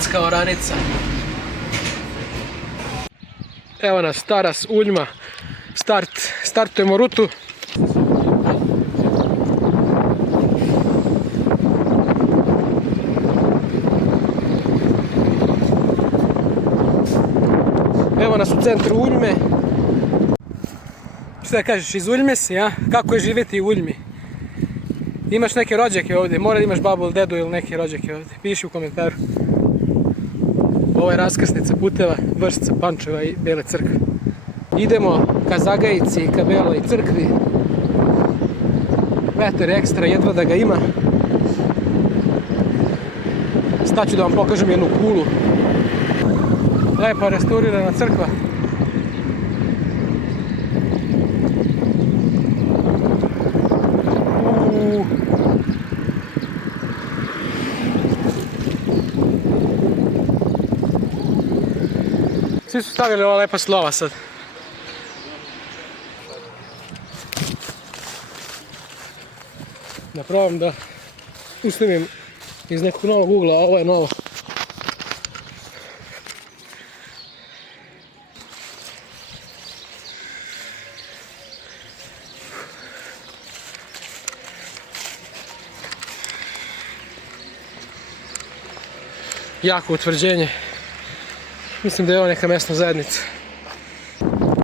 gradska oranica. Evo nas Taras, Uljma, startujemo rutu. Evo nas u centru Uljme. Šta kažeš, iz Uljme si, a? Kako je živjeti u Uljmi? Imaš neke rođake ovdje, mora da imaš babu ili dedu ili neke rođake ovdje. Piši u komentaru. Ovo je raskrsnica puteva Vršca, Pančeva i Bele crkve. Idemo ka Zagajici, ka Beloj crkvi. Vetar je ekstra, jedva da ga ima. Staću da vam pokažem jednu kulu. Lepa restaurirana crkva. Svi su stavili ova lepa slova sad. Da probam da usnimim iz nekog novog ugla, a ovo je novo. Jako utvrđenje. Mislim da je ovo neka mesna zajednica.